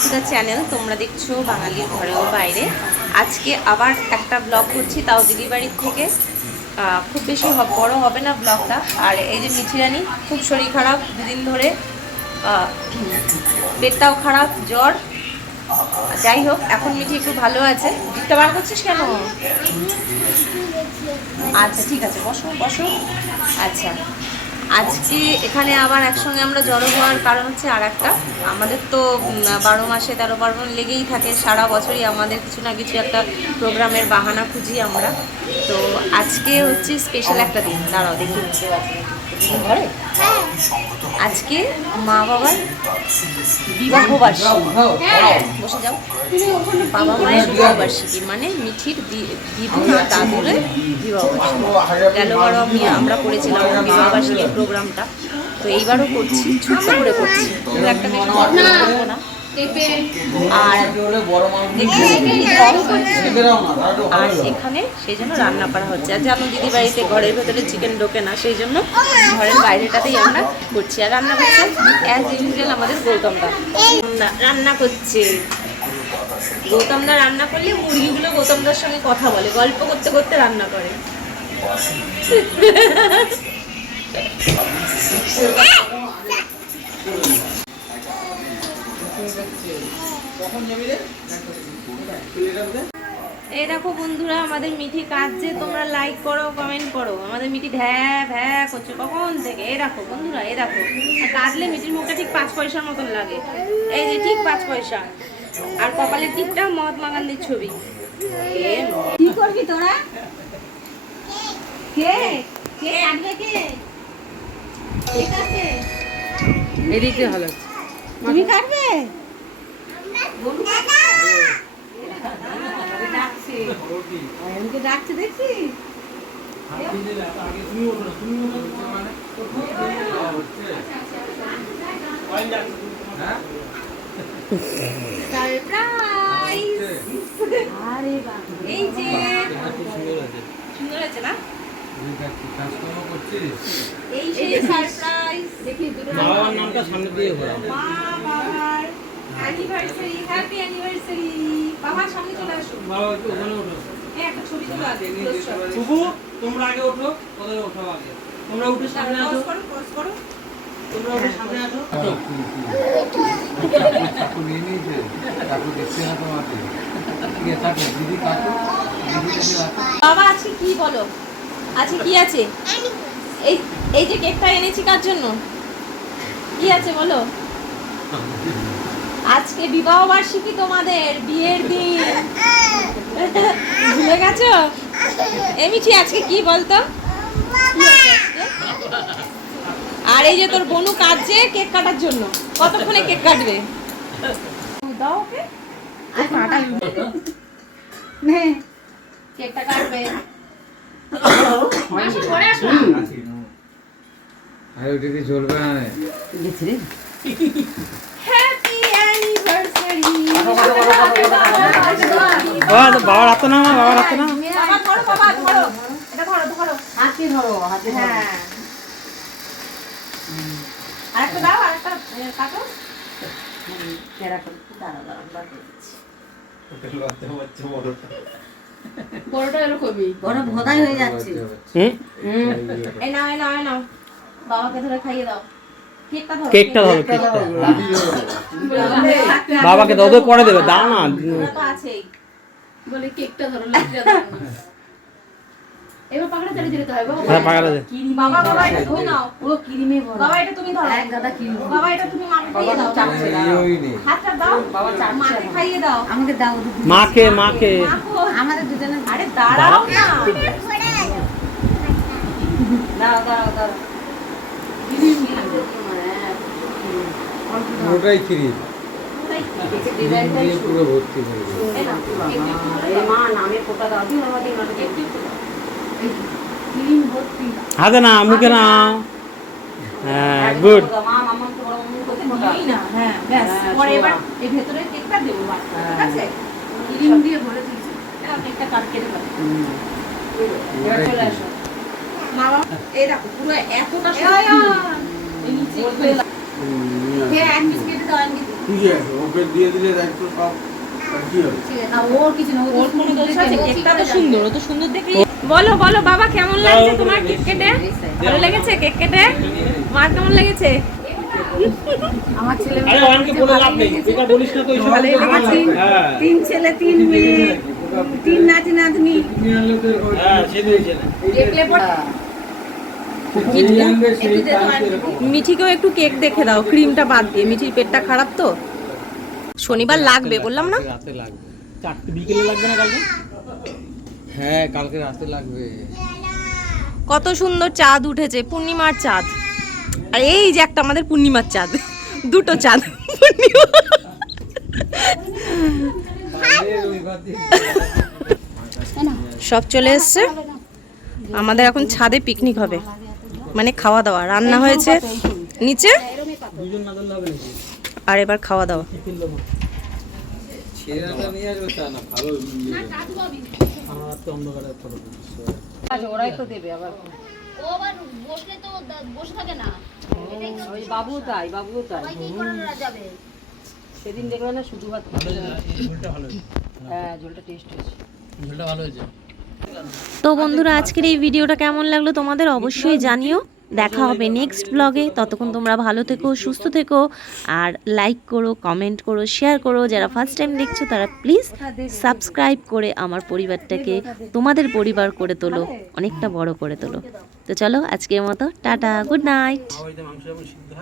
To the channel. তোমরা দেখছো বাঙালির ঘরেও বাইরে। আজকে আবার একটা ব্লগ করছি, তাও দিদি বাড়ির থেকে। খুব বেশি বড় হবে না ব্লগটা। আর এই যে মিঠিরানি খুব শরীর খারাপ দুদিন ধরে, পেটটাও খারাপ, জ্বর। যাই হোক, এখন মিঠি একটু ভালো আছে। দিকটা বার করছিস কেন? আচ্ছা ঠিক আছে, বসো বসো। আচ্ছা, আজকে এখানে আবার একসঙ্গে আমরা জড়ো হওয়ার কারণ হচ্ছে আর একটা, আমাদের তো 12 মাসে 13 পার্বণ লেগেই থাকে। সারা বছরই আমাদের কিছু না কিছু একটা প্রোগ্রামের বাহানা খুঁজি আমরা। তো আজকে হচ্ছে স্পেশাল একটা দিন। দাঁড়াও দেখি ঘরে আজকে মা বাবার বিবাহবার্ষিকী। বসে যাও। বাবা মায়ের বিবাহবার্ষিকী মানে মিঠির দিদু না দাদুরের বিবাহবার্ষিকী। গেলবারও আমরা করেছিলাম বিবাহবার্ষিকীর প্রোগ্রামটা, তো এইবারও করছি, ছোট্ট করে করছি, খুব একটা বেশি করবো না। আর এখানে সেই জন্য রান্না করা হচ্ছে। আর জানো দিদি বাড়িতে ঘরের ভেতরে চিকেন ঢোকে না, সেই জন্য ঘরের বাইরেটাতেই আমরা করছি। আর রান্না করছে অ্যাজ ইউজুয়াল আমাদের গৌতমদা রান্না করছে। গৌতমদা রান্না করলে মুরগিগুলো গৌতমদার সঙ্গে কথা বলে, গল্প করতে করতে রান্না করে। এই দেখো বন্ধুরা, আমাদের মিঠি কাঁদছে। তোমরা লাইক করো, কমেন্ট করো। আমাদের মিঠি ভ্যা ভ্যা করছে কখন থেকে। এই দেখো বন্ধুরা, এই দেখো। আর কাঁদলে মিঠির মুখটা ঠিক 5 পয়সার মতন লাগে। এই যে ঠিক 5 পয়সা। আর কপালের টিপটা মহাত্মা গান্ধীর ছবি। কি করবি তোরা? কে কে আনবে? কে ঠিক আছে, এদিকে ভালো। তুমি কাটবে? ডাকছে দেখছি। এই যে সুন্দর হয়েছে না? এই সেই সারপ্রাইজ। দেখি দুটো বাবার নামটা সামনে দিয়ে ঘোরাও। মা বাবার অ্যানিভার্সারি, হ্যাপি অ্যানিভার্সারি। বাবা সামনে চলে আসো। বাবা একটু ওখানে ওঠো। এই একটা ছবি তুলো আগে। বুবু তোমরা আগে ওঠো, ওদের ওঠো আগে। তোমরা উঠে সামনে আসো। পজ করো। তোমরা উঠে সামনে আসো। কাকু নিয়ে নিয়েছে, কাকু দেখছে না তোমাকে। ঠিক আছে থাকো, দিদি কাকু বাবা আজকে কি বলো? আজকে কি আছে? এই এই যে কেকটা এনেছি কার জন্য? কি আছে বলো? আজকে বিবাহ বার্ষিকী, তোমাদের বিয়ের দিন। ভুলে গেছো? মিঠি আজকে কি বলতো? আর এই যে তোর বনু কাটছে কেক কাটার জন্য। কতক্ষণে কেক কাটবে? দাও ওকে। কেকটা কাটবে। চলবে না। Happy anniversary. বাবার হাতে না, বাবার হাতে না। বাবা ধরো, বাবা ধরো, এটা ধরো ধরো, হাতে ধরো, হাতে ধরো। হ্যাঁ, আরেকটা দাও, আরেকটা কাটো। তেরা করে দাঁড়া দাঁড়া বাটিয়ে দিচ্ছি। বড়টা এরকমই, বড় ভোদাই হয়ে যাচ্ছে। এই নাও, এই নাও, এই নাও। বাবাকে ধরে খাইয়ে দাও। কেকটা ধরো, কেকটা ধরো, কেকটা বাবাকে দাও, ওদের পরে দেবে। দাও না, ওটা তো আছেই। বলে কেকটা ধরো, লাঠিটা ধরো। এবার পাকড়া চলে যেতে হয় বাবা। হ্যাঁ পাগলা দে। বাবা বাবা এটা তুমি নাও। পুরো ক্রিমে ভরা। বাবা এটা তুমি ধরো। এক গাদা ক্রিম। বাবা এটা তুমি মাকে খাইয়ে দাও। চামচে দাও। হাতটা দাও, বাবা মাকে খাইয়ে দাও। আমাকে দাও। মাকে মাকে আমাদের দুজনে। আরে দাঁড়াও না। দাও দাও দাও। ওটাই ক্রিম ডিজাইনটাই পুরো ভর্তি করে দেবো। এই নাও, কেকটা একটু ধরে এই দাও। মা নামে ফোটা দাও। দিও আমাকে নামে একটু একটু দাও। ক্রিম ভর্তি। হাতে না, মুখে নাও। হ্যাঁ গুড। মা মামাকে বড় মুখ করতে ফোটা। দিই না, হ্যাঁ ব্যাস। হ্যাঁ, পরে ছোঁয়া। এবার এই ভেতরে কেকটা দেবো বাকি, ঠিক আছে? ক্রিম দিয়ে ভরে দিয়েছি। নাও, কেকটা কাট কেটে দাও। এবার চলে আসো। মা বাবা এই দেখো পুরো এতটা এই নিচে হ্যাঁ, এক পিস কেটে দাও, এক পিস। বুঝে আছে ওকে দিয়ে দিলে দায়িত্ব সব আর কি হবে ওর কিছু না ওর কোনো দোষ আছে? কেকটা তো সুন্দর, ও তো সুন্দর দেখে। বলো বলো বাবা, কেমন লাগছে তোমার কেক কেটে? ভালো লেগেছে কেক কেটে? মার কেমন লেগেছে? আমার ছেলে আরে অনেকে বলে লাভ নেই, বেকার বলিস না তো এইসব। ভালোই লেগেছে। হ্যাঁ তিন ছেলে তিন মেয়ে তিন নাতি নাতনি হ্যাঁ, সে দিয়েছে না। দেখলে পরে মিঠিকেও একটু কেক দেখে দাও, ক্রিমটা বাদ দিয়ে। মিঠির পেটটা খারাপ তো, শনিবার লাগবে বললাম না? রাতে লাগবে। 4টে বিকেলে লাগবে না কালকে? হ্যাঁ কালকে রাতে লাগবে। কত সুন্দর চাঁদ উঠেছে, পূর্ণিমার চাঁদ। আর এই যে একটা আমাদের পূর্ণিমার চাঁদ, দুটো চাঁদ পূর্ণিমা। সব চলে এসছে, আমাদের এখন ছাদে পিকনিক হবে, মানে খাওয়া দাওয়া। রান্না হয়েছে নিচে, দুজন না ধরলে হবে নাকি? আর এবার খাওয়া দাওয়া। ছেলেটা নিয়ে আসবে তা না ভালো আমার তো অন্ধকারে ফটো আচ্ছা, ওরাই তো দেবে আবার। ও আবার বসলে তো বসে থাকে না ওই বাবু তাই, বাবুও তাই। কি করে যাবে সেদিন দেখলে না শুধু ভাত। ঝোলটা ভালো হয়েছে। হ্যাঁ, ঝোলটা টেস্ট হয়েছে। ঝোলটা ভালো হয়েছে। তো বন্ধুরা, আজকের এই ভিডিওটা কেমন লাগলো তোমাদের অবশ্যই জানিও। দেখা হবে নেক্সট ব্লগে। ততক্ষণ তোমরা ভালো থেকো, সুস্থ থেকো, আর লাইক করো, কমেন্ট করো, শেয়ার করো। যারা ফার্স্ট টাইম দেখছো তারা প্লিজ সাবস্ক্রাইব করে আমার পরিবারটাকে তোমাদের পরিবার করে তোলো, অনেকটা বড় করে তোলো। তো চলো আজকের মতো টাটা, গুড নাইট। মাংস যেমন সিদ্ধ হয়